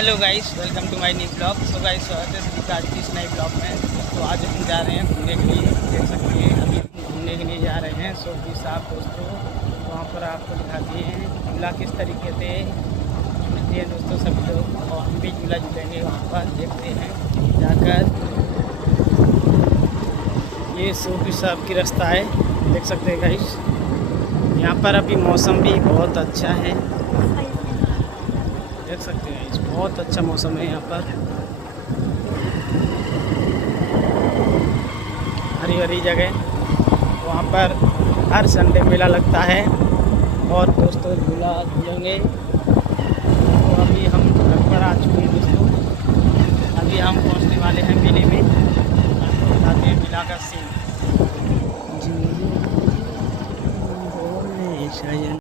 Hello guys, welcome to my new blog. So guys, स्वागत है सभी का आज की इस नए ब्लॉग में। तो आज हम जा रहे हैं घूमने के लिए, देख सकते हैं अभी हम घूमने के लिए जा रहे हैं। सो भी साहब दोस्तों वहाँ पर आपको दिखाते हैं झूला किस तरीके से झूलते हैं दोस्तों सभी लोग, और हम भी झूला झूलेंगे वहाँ पर, देखते हैं जाकर। ये सोफी साहब की रास्ता है, देख सकते हैं गाइस। यहाँ पर अभी मौसम भी बहुत अच्छा है, देख सकते हैं बहुत अच्छा मौसम है यहाँ पर। हरी भरी जगह, वहाँ पर हर संडे मेला लगता है और दोस्तों झूला झूलेंगे। तो अभी हम घर पर आ चुके हैं दोस्तों, अभी हम पहुँचने वाले हैं मेले में। आपको दिखाते हैं मेला का सीन।